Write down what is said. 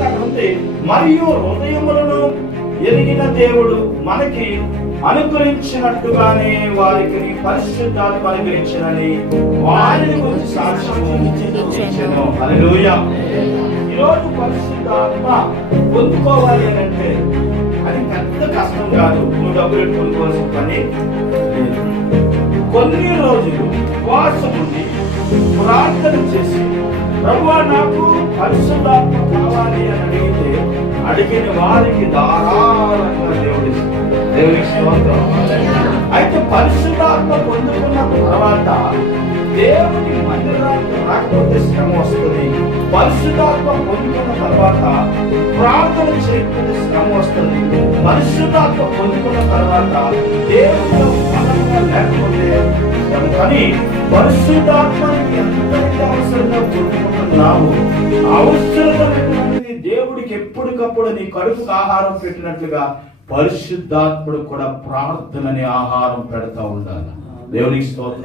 చూడండి అక్కడ ఉంది, మరియు హృదయములను ఎరిగిన దేవుడు మనకి అనుగ్రహించినట్టుగానే వారికి పరిశుద్ధాత్మ అనుగ్రహించనని వారిని గురించి సాక్ష్యము ఇచ్చెను. హల్లెలూయా. ఈరోజు పరిశుద్ధాత్మ పొందుకోవాలి అంటే అది పెద్ద కష్టం కాదు. నువ్వు డబ్బులు కొనుక్కోవాల్సిన పని లేదు. కొన్ని రోజులు ఉపవాసం ఉండి ప్రార్థన చేసి, ప్రభువా నాకు పరిశుద్ధాత్మ కావాలి అని అడిగితే అడిగిన వారికి ధారాళంగా దేవునికి స్తోత్రం. అయితే పరిశుద్ధాత్మ పొందుకున్న తర్వాత దేవుని మందిరానికి రాకపోతే శ్రమ వస్తుంది. పరిశుద్ధాత్మ పొందుకున్న తర్వాత ప్రార్థన చేయకపోతే శ్రమ వస్తుంది. పరిశుద్ధాత్మ పొందుకున్న తర్వాత దేవునిలో బలంగా లేకపోతే శ్రమ. కానీ పరిశుద్ధాత్మకి ఎంతైతే అవసరంగా పొందుకుంటున్నావు, అవసరమైనటువంటి దేవుడికి ఎప్పటికప్పుడు నీ కడుపుకు ఆహారం పెట్టినట్లుగా పరిశుద్ధాత్ముడు కూడా ప్రార్థనని ఆహారం పెడతా ఉండాలి. దేవునికి స్తోత్రం.